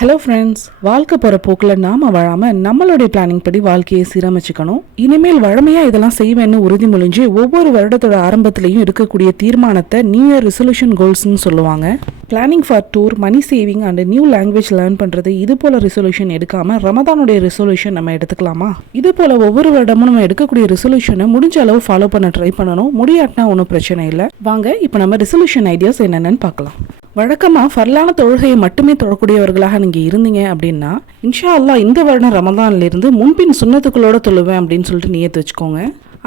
Hello friends வாழ்க்கை போகிற போக்கில் நாம வாழாமல் நம்மளுடைய பிளானிங் படி வாழ்க்கையை சீரமைச்சுக்கணும். இனிமேல் வழமையாக இதெல்லாம் செய்வேன்னு உறுதிமொழிஞ்சு ஒவ்வொரு வருடத்தோட ஆரம்பத்திலையும் இருக்கக்கூடிய தீர்மானத்தை நியூ இயர் ரிசல்யூஷன் கோல்ஸ்னு சொல்லுவாங்க. Planning for tour money saving and new language learn பண்ணுறது இது போல ரிசல்யூஷன் எடுக்காமல் ரமதானுடைய ரிசல்யூஷன் நம்ம எடுத்துக்கலாமா? இது போல் ஒவ்வொரு வருடமும் நம்ம எடுக்கக்கூடிய ரிசல்யூஷனை முடிஞ்ச அளவு ஃபாலோ பண்ண ட்ரை பண்ணணும். முடியாட்டினா ஒன்றும் பிரச்சனை இல்லை. வாங்க இப்போ நம்ம ரிசல்யூஷன் ஐடியாஸ் என்னென்னு பார்க்கலாம். வழக்கமாக ஃபர்லான தொழுகையை மட்டுமே தொழக்கூடியவர்களாக நீங்கள் இருந்தீங்க அப்படின்னா இன்ஷா அல்லாஹ் இந்த வருடம் ரமதான்லேருந்து முன்பின் சுண்ணத்துக்களோட தொழுவேன் அப்படின்னு சொல்லிட்டு நியத்து வச்சுக்கோங்க.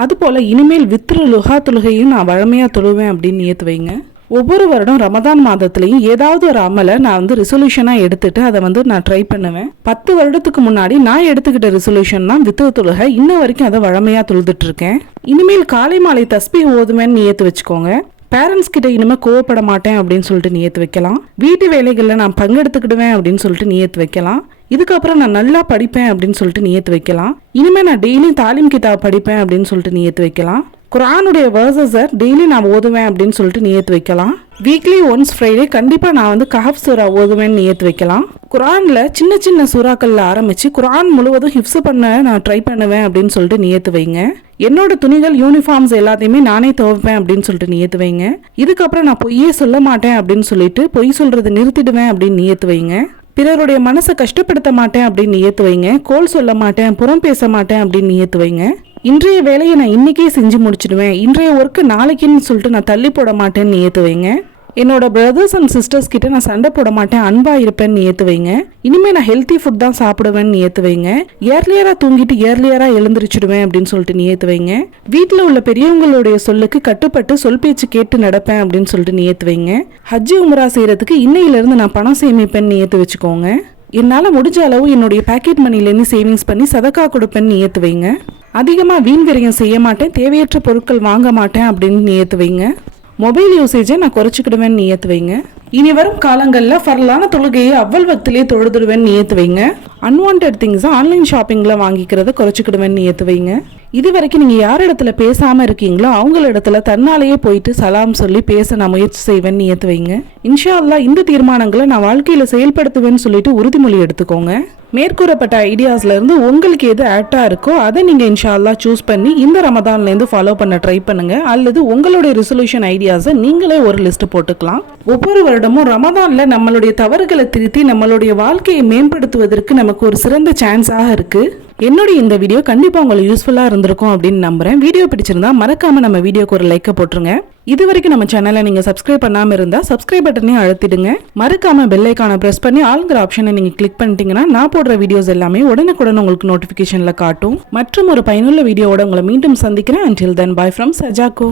அதுபோல் இனிமேல் வித்ரு லுஹா தொழுகையும் நான் வழமையாக தொழுவேன் அப்படின்னு நியத்து வைங்க. ஒவ்வொரு வருடம் ரமதான் மாதத்துலையும் ஏதாவது ஒரு அமலை நான் வந்து ரிசொல்யூஷனாக எடுத்துட்டு அதை வந்து நான் ட்ரை பண்ணுவேன். பத்து வருடத்துக்கு முன்னாடி நான் எடுத்துக்கிட்ட ரிசொல்யூஷன் தான் வித்து தொழுகை. இன்ன வரைக்கும் அதை வழமையாக தொழுதுட்டு இருக்கேன். இனிமேல் காலை மாலை தஸ்பி ஓதுவேன்னு நியத்து வச்சுக்கோங்க. பேரண்ட்ஸ் கிட்ட இனிமே கோவப்பட மாட்டேன் அப்படின்னு சொல்லிட்டு நியத்து வைக்கலாம். வீட்டு வேலைகளில் நான் பங்கெடுத்துக்கிடுவேன் அப்படின்னு சொல்லிட்டு நியத்து வைக்கலாம். இதுக்கப்புறம் நான் நல்லா படிப்பேன் அப்படின்னு சொல்லிட்டு நியத்து வைக்கலாம். இனிமே நான் டெய்லியும் தாலிம் கிதாப் படிப்பேன் அப்படின்னு சொல்லிட்டு நியத்து வைக்கலாம். குரானுடைய வேர்சஸை டெய்லி நான் ஓதுவேன் அப்படின்னு சொல்லிட்டு நியத்து வைக்கலாம். வீக்லி ஒன்ஸ் ஃப்ரைடே கண்டிப்பாக நான் வந்து கஹப் சூரா ஓதுவேன்னு நியத்து வைக்கலாம். குரானில் சின்ன சின்ன சூறாக்களில் ஆரம்பித்து குரான் முழுவதும் ஹிப்ஸ் பண்ண நான் ட்ரை பண்ணுவேன் அப்படின்னு சொல்லிட்டு நியத்து வைங்க. என்னோட துணிகள் யூனிஃபார்ம்ஸ் எல்லாத்தையுமே நானே துவைப்பேன் அப்படின்னு சொல்லிட்டு நியத்து வைங்க. இதுக்கப்புறம் நான் பொய்யே சொல்ல மாட்டேன் அப்படின்னு சொல்லிட்டு பொய் சொல்றதை நிறுத்திடுவேன் அப்படின்னு நியத்து வைங்க. பிறருடைய மனசை கஷ்டப்படுத்த மாட்டேன் அப்படின்னு நியத்து வைங்க. கோல் சொல்ல மாட்டேன் புறம் பேச மாட்டேன் அப்படின்னு நியத்து வைங்க. இன்றைய வேலையை நான் இன்னைக்கே செஞ்சு முடிச்சிடுவேன். இன்றைய ஒர்க்கு நாளைக்குன்னு சொல்லிட்டு நான் தள்ளி போட மாட்டேன்னு ஏற்று வைங்க. என்னோட பிரதர்ஸ் அண்ட் சிஸ்டர்ஸ் கிட்ட நான் சண்டை போட மாட்டேன் அன்பா இருப்பேன்னு ஏத்து வைங்க. இனிமே நான் ஹெல்த்தி ஃபுட் தான் சாப்பிடுவேன்னு ஏத்து வைங்க. ஏர்லியரா தூங்கிட்டு ஏர்லியரா எழுந்திரிச்சிடுவேன் அப்படின்னு சொல்லிட்டு நியத்து வைங்க. வீட்டில் உள்ள பெரியவங்களுடைய சொல்லுக்கு கட்டுப்பட்டு சொல் பேச்சு கேட்டு நடப்பேன் அப்படின்னு சொல்லிட்டு நியத்து வைங்க. ஹஜ்ஜி உமரா செய்யறதுக்கு இன்னையில இருந்து நான் பணம் சேமிப்பேன்னு ஏற்று வச்சுக்கோங்க. என்னால் முடிஞ்ச அளவு என்னுடைய பாக்கெட் மணிலேருந்து சேவிங்ஸ் பண்ணி சதக்கா கொடுப்பேன்னு நியத்து வைங்க அதிகமாக வீண் விரயம் செய்ய மாட்டேன் தேவையற்ற பொருட்கள் வாங்க மாட்டேன் அப்படின்னு நியத்து வைங்க மொபைல் யூசேஜை நான் குறைச்சிக்கிடுவேன்னு நியத்து வைங்க இனி வரும் காலங்களில் ஃபரலான தொழுகையை அவ்வல்வத்திலே தொழுதுடுவேன் நியத்து வைங்க. அன்வான்ட் திங்ஸை ஆன்லைன் ஷாப்பிங்கில் வாங்கிக்கிறத குறைச்சிக்கிடுவேன் நியத்து வைங்க. இது வரைக்கும் நீங்கள் யார் இடத்துல பேசாமல் இருக்கீங்களோ அவங்கள இடத்துல தன்னாலேயே போயிட்டு சலாம் சொல்லி பேச நான் முயற்சி செய்வேன் நியத்து வைங்க. இன்ஷா அல்லா இந்த தீர்மானங்களை நான் வாழ்க்கையில் செயல்படுத்துவேன்னு சொல்லிட்டு உறுதிமொழி எடுத்துக்கோங்க. மேற்கூறப்பட்ட ஐடியாஸ்லேருந்து உங்களுக்கு எது ஆக்டா இருக்கோ அதை நீங்கள் இன்ஷால்லா சூஸ் பண்ணி இந்த ரமதான்லேருந்து ஃபாலோ பண்ண ட்ரை பண்ணுங்கள் அல்லது உங்களுடைய ரெசல்யூஷன் ஐடியாஸை நீங்களே ஒரு லிஸ்ட் போட்டுக்கலாம். ஒவ்வொரு வருடம் வருடமும் ரமதானில் நம்மளுடைய தவறுகளை திருத்தி நம்மளுடைய வாழ்க்கையை மேம்படுத்துவதற்கு நமக்கு ஒரு சிறந்த சான்ஸாக இருக்கு. என்னுடைய இந்த வீடியோ கண்டிப்பாக உங்களுக்கு யூஸ்ஃபுல்லாக இருந்திருக்கும் அப்படின்னு நம்புகிறேன் வீடியோ பிடிச்சிருந்தா மறக்காமல் நம்ம வீடியோக்கு ஒரு லைக்கை போட்டுருங்க. இது வரைக்கும் நம்ம சேனலை நீங்கள் சப்ஸ்கிரைப் பண்ணாமல் இருந்தால் சப்ஸ்கிரைப் பட்டனையும் அழுத்திடுங்க. மறக்காமல் பெல் ப்ரெஸ் பண்ணி ஆளுங்கிற ஆப்ஷனை நீங்கள் கிளிக் பண்ணிட்டீங்கன்னா நான் போடுற வீடியோஸ் எல்லாமே உடனுக்குடன் உங்களுக்கு நோட்டிஃபிகேஷனில் காட்டும். மற்றும் ஒரு பயனுள்ள வீடியோவோட உங்களை மீண்டும் சந்திக்கிறேன். Until then bye from சஜாக்கோ